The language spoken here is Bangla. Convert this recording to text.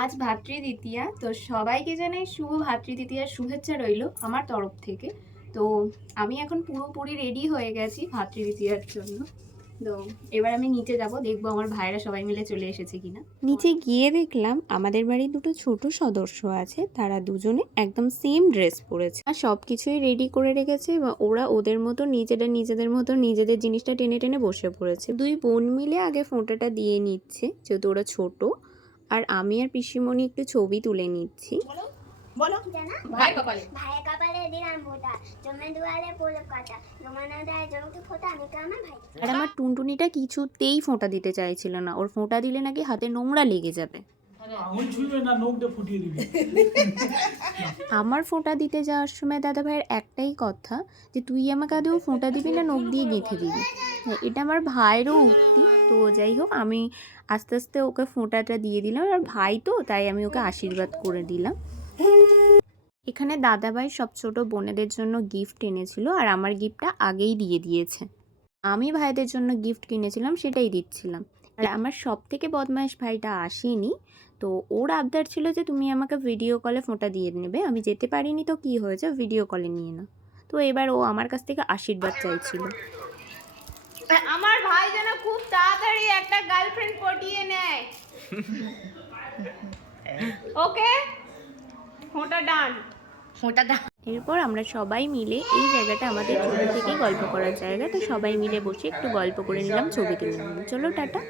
আজ ভাতৃদ্বিতীয়া, তো সবাইকে জানাই শুভ ভাতৃদ্বিতীয়ার শুভেচ্ছা রইল আমার তরফ থেকে। তো আমি এখন পুরোপুরি রেডি হয়ে গেছি ভাতৃদ্বিতীয়ার জন্য। তো এবার আমি নিচে যাব, দেখবো আমার ভাইরা সবাই মিলে চলে এসেছে কিনা। নিচে গিয়ে দেখলাম আমাদের বাড়ির দুটো ছোট সদস্য আছে, তারা দুজনে একদম সেম ড্রেস পরেছে আর সব কিছুই রেডি করে রেখেছে বা ওরা ওদের মতো নিজেদের মতো নিজেদের জিনিসটা টেনে টেনে বসে পড়েছে। দুই বোন মিলে আগে ফোঁটাটা দিয়ে নিচ্ছে, যেহেতু ওরা ছোট, আর আমি আর পিসিমণি একটু ছবি তুলে নিচ্ছি। বলো ভাই কপালে ভাইয়ের কপালে দিলাম ফোঁটা, জমে দুয়ারে পড়লো কাটা, জমানো দেয় জমকে ফোঁটা, আমি তো আমার ভাই। আর আমার টুনটুনিটা কিছুতেই ফোঁটা দিতে চাইছিল না, ওর ফোঁটা দিলে নাকি হাতে নোংরা লেগে যাবে। আঙুল ছুঁইবে না, নখ দিয়ে ফুটিয়ে দিবি। আমার ফোঁটা দিতে যাওয়ার সময় দাদা ভাইয়ের একটাই কথা যে তুই আমাকে আদৌ ফোঁটা দিবি না নখ দিয়ে গেঁথে দিবি। এটা আমার ভাইয়েরও উক্তি। তো যাই হোক, আমি আস্তে আস্তে ওকে ফোঁটাটা দিয়ে দিলাম, আর ভাই তো তাই আমি ওকে আশীর্বাদ করে দিলাম। এখানে দাদাভাই সব ছোট বোনেদের জন্য গিফট এনেছিল, আর আমার গিফটটা আগেই দিয়ে দিয়েছে। আমি ভাইদের জন্য গিফট কিনেছিলাম, সেটাই দিচ্ছিলাম। আর আমার সব থেকে বদমাইশ ভাইটা আসেনি, তো ওর আবদার ছিল যে তুমি আমাকে ভিডিও কলে ফোঁটা দিয়ে নেবে। আমি যেতে পারিনি, তো কি হয়েছে, ভিডিও কলে নিয়ে না। তো এবার ও আমার কাছ থেকে আশীর্বাদ চাইছিল। আমার ভাই যেন খুব তাড়াতাড়ি একটা গার্লফ্রেন্ড পটিয়ে নেয়। ওকে, ফোঁটা ডান। এরপর আমরা সবাই মিলে, এই জায়গাটা আমাদের ছোট থেকেই গল্প করার জায়গা, তো সবাই মিলে বসে একটু গল্প করে নিলাম, ছবি তুলে নিলাম। চলো টাটা।